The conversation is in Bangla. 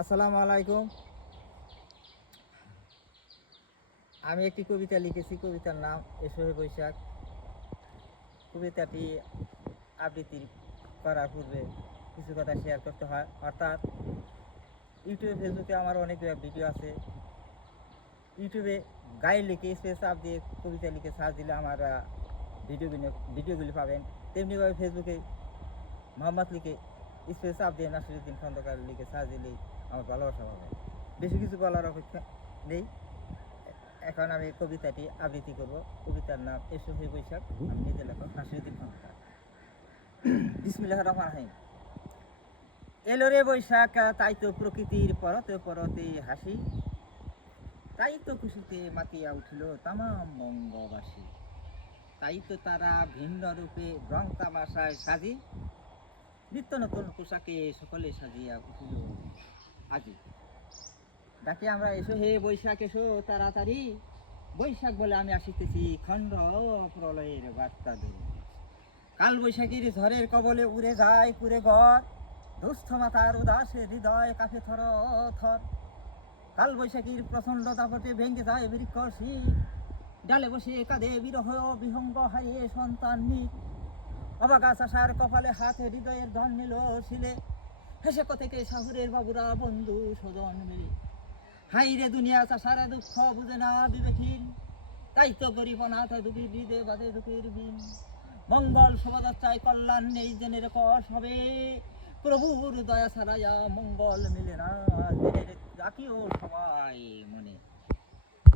আসসালামু আলাইকুম। আমি একটি কবিতা লিখেছি। কবিতার নাম এসোহে বৈশাখ। কবিতাটি আবৃত্তি করার পূর্বে কিছু কথা শেয়ার করতে হয়। অর্থাৎ ইউটিউবে, ফেসবুকে আমার অনেক ভিডিও আছে। ইউটিউবে গাইড লিখে স্পেস চাপ দিয়ে কবিতা লিখে সার্চ দিলে আমার ভিডিওগুলি পাবেন। তেমনিভাবে ফেসবুকে মোহাম্মদ লিখে স্পেস চাপ দিয়ে নাসিরুদ্দিন খন্দকার লিখে সার্চ দিলেই আমার ভালোবাসা পাবেন। বেশি কিছু বলার অপেক্ষা নেই। এখন আমি কবিতাটি আবৃত্তি করব। কবিতার নাম এসোহে বৈশাখ। আমি নিজে লেখক নাসিরুদ্দিন খন্দকার। বিসমিল্লাহির রহমানির রহিম। এলো রে বৈশাখ, তাই তো প্রকৃতির পরতে পরতে হাসি, তাই তো খুশিতে মাতিয়া উঠিল তামাম বঙ্গবাসী, তাই তো তারা ভিন্ন রূপে রং তামাশায় সাজি, নিত্য নতুন পোশাকে সকলে সাজিয়া উঠিল আজি। ডাকে আমরা এসো হে বৈশাখ, এসো তাড়াতাড়ি, বৈশাখ বলে আমি আসিতেছি খণ্ড প্রলয়ের বার্তা ধরে। কাল বৈশাখীর ঝড়ের কবলে উড়ে যায় পুরে ঘর, দুস্থ মাতার উদাসের হৃদয় কাঁপে থর থর। কাল বৈশাখীর প্রচণ্ড দাপটে ভেঙে যায় বৃক্ষ শির, ডালে বসে কাঁদে বিরহ বিহঙ্গ হারিয়ে সন্তান নির। অবাগা চাষার কপালে হাতে হৃদয়ের ধন নিল ছিলে, হেসে থেকে শহরের বাবুরা বন্ধু স্বজন মিলে। হাই রে দুনিয়া, চাষারা দুঃখ বুঝে না বিবেকহীন, তাই তো গরিব অনাথ দুঃখী হৃদে বাদে দুঃখের বিন। মঙ্গল শোভাযাত্রায় কল্যাণ নেই জেনে কষ হবে, প্রভুর দয়া ছাড়াইয়া মঙ্গল মিলে না, জেনে রাখিও সবাই মনে।